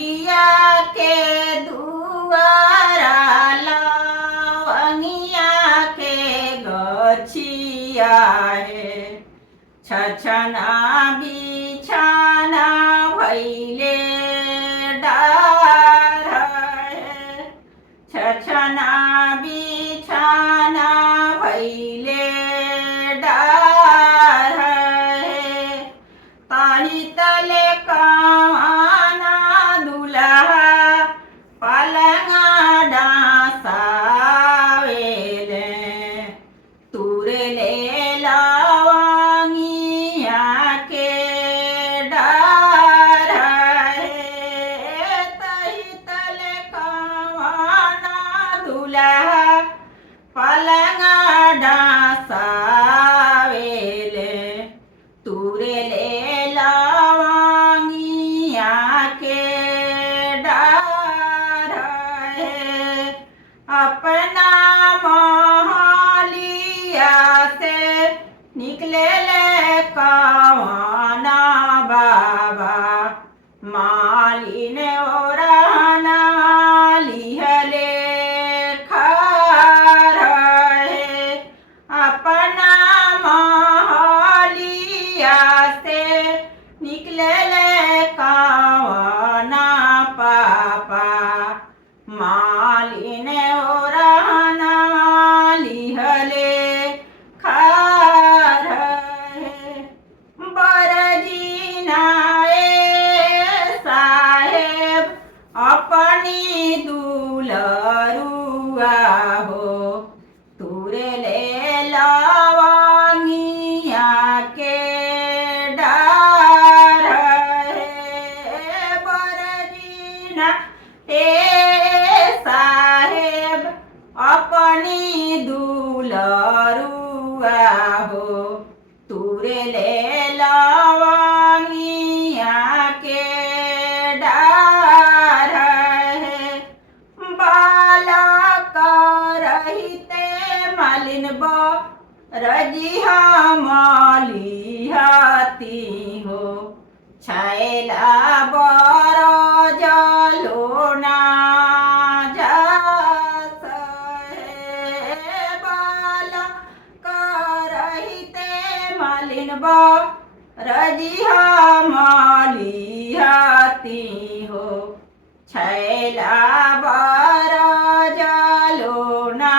जोगिया के दुआरा लवंगिया के गछिया है। छछना बिछाना भैले डार है। छछना बिछाना भैले डार है। ताही तले कावाना दुल्हा पलंगा डांसावेले। तुरले लवंगिया के डार है। ताही तले कावाना दुल्हा पलंगा डांसावेले। तुरले लवंगिया के डार है। अपना महलिया से निकले ले कावाना बाबा। मालिन ओरहना लिहले खार है। अपना महलिया से निकले ले कावाना पापा। मालिन ओरहना लिहले खार है। बरजीना साहेब अपनी दुलरुआ हो। तुरले लवंगिया के डार है। बरजीना साहेब अपनी दुलरुआ हो। तुरले लवंगिया के डार है। बालक रहिते मालिन रजिहा मालिहाती हो। छैला बर जलोना जात है। बालक रहिते मालिन रजिहा मालिहाती हो। छैला बर जलोना